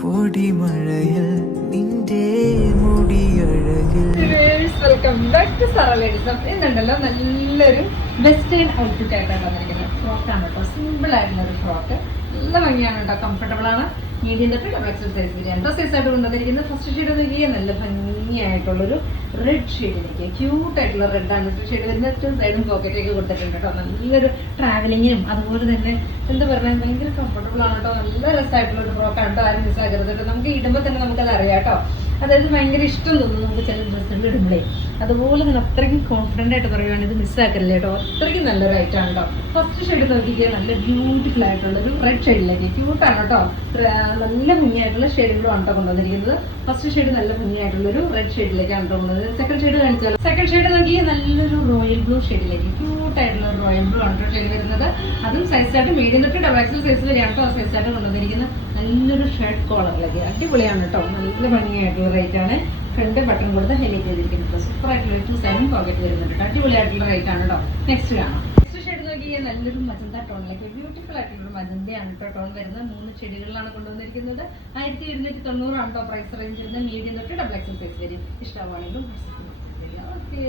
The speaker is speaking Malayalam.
പൊടിമഴയിൽ നിന്റെ മുടിയഴകിൽ. Welcome back to Sara ladies. എന്നുണ്ടല്ലോ നല്ലൊരു വെസ്റ്റേൺ ഔട്ട്ഫിറ്റ് ആയിട്ടാണ് വന്നിരിക്കുന്നത്. ഫ്രോക്കാണ് കേട്ടോ, സിമ്പിൾ ആയിട്ടുള്ള ഒരു ഫ്രോക്ക്. നല്ല ഭംഗിയാണ് കേട്ടോ, കംഫർട്ടബിൾ ആണ്. മീഡിയം തൊട്ട് ഡബിൾ എക്സൽ സൈസ് വരെ രണ്ട് സൈസ് ആയിട്ട് കൊണ്ടുവന്നിരിക്കുന്നത്. ഫസ്റ്റ് ഷെയ്ഡ് നോക്കിയാൽ നല്ല ഭംഗിയായിട്ടുള്ളൊരു റെഡ് ഷെയ്ഡിലേക്ക്, ക്യൂട്ട് ആയിട്ടുള്ള റെഡാണ് ഷെയ്ഡ് വരുന്നത്. ഏറ്റവും സൈഡും പോക്കറ്റൊക്കെ കൊടുത്തിട്ടുണ്ട് കേട്ടോ. നല്ലൊരു ട്രാവലിങ്ങിനും അതുപോലെ തന്നെ എന്താ പറയുക, ഭയങ്കര കംഫർട്ടബിൾ ആണ് കേട്ടോ. നല്ല രസമായിട്ടുള്ള ഒരു ഫ്രോക്കാണ് കേട്ടോ. ആരും മിസ്സാക്കരുത് കേട്ടോ. നമുക്ക് ഇടുമ്പോൾ തന്നെ നമുക്കത് അറിയാം കേട്ടോ. അതായത് ഭയങ്കര ഇഷ്ടം തോന്നുന്നു നമുക്ക് ചില ഡ്രസ്സുകൾ ഇടുമ്പോഴേ. അതുപോലെ തന്നെ അത്രയ്ക്കും കോൺഫിഡൻ്റ് ആയിട്ട് പറയുകയാണ്, ഇത് മിസ്സാക്കല്ലേ കേട്ടോ. അത്രയ്ക്കും നല്ലൊരു ഐറ്റമാണ് കേട്ടോ. ഫസ്റ്റ് ഷെയ്ഡ് നോക്കിയാൽ നല്ല ബ്യൂട്ടിഫുൾ ആയിട്ടുള്ള ഒരു റെഡ് ഷെയ്ഡിലേക്ക്, ക്യൂട്ടാണ് കേട്ടോ. നല്ല ഭംഗിയായിട്ടുള്ള ഷെയ്ഡുകളാണ് കേട്ടോ കൊണ്ടുവന്നിരിക്കുന്നത്. ഫസ്റ്റ് ഷെയ്ഡ് നല്ല ഭംഗിയായിട്ടുള്ളൊരു റെഡ് ഷെയ്ഡിലേക്കാണ് കേട്ടോ കൊണ്ടുവന്നത്. സെക്കൻഡ് ഷെയ്ഡ് കാണിച്ചാൽ സെക്കൻഡ് ഷെയ്ഡ് നോക്കിയാൽ നല്ലൊരു റോയൽ ബ്ലൂ ഷെയ്ഡിലേക്ക്, ക്യൂട്ടായിട്ടുള്ള ഒരു റോയൽ ബ്ലൂ ആണ് കേട്ടോ ഷെയ്ഡ് വരുന്നത്. അതും സൈസായിട്ട് മീഡിയം തൊട്ട് ഡബിൾ എക്സൽ സൈസ് വരെയാണ് കേട്ടോ സൈസായിട്ട് കൊണ്ടുവന്നിരിക്കുന്നത്. നല്ലൊരു ഷർട്ട് കോളറിലേക്ക്, അടിപൊളിയാണ് കേട്ടോ. നല്ല ഭംഗിയായിട്ടുള്ള റേറ്റ് ആണ്. ഫ്രണ്ട് ബട്ടൺ കൊടുത്ത് ഹൈലൈറ്റ് ചെയ്തിരിക്കുന്നത്. സൂപ്പർ ആയിട്ടുള്ള 2 സൈഡും പോക്കറ്റ് വരുന്നുണ്ട് കേട്ടോ. അടിപൊളിയായിട്ടുള്ള റേറ്റ് ആണ് കേട്ടോ. നെക്സ്റ്റ് കാണാം. നെക്സ്റ്റ് ഷെയ്ഡ് നോക്കിയാൽ നല്ലൊരു മജന്ത ടോണിലേക്ക്, ബ്യൂട്ടിഫുൾ ആയിട്ടുള്ള മജന്തയാണ് കേട്ടോ ടോൺ വരുന്നത്. 3 ഷെയ്ഡുകളിലാണ് കൊണ്ടുവന്നിരിക്കുന്നത്. 1290 ആണ് കേട്ടോ പ്രൈസ് റേഞ്ച് വരുന്നത്. മീഡിയം തൊട്ട് ഡബിൾ എക്സൽ സൈസ് വരും. ഇഷ്ടമാണെങ്കിലും ഓക്കെ.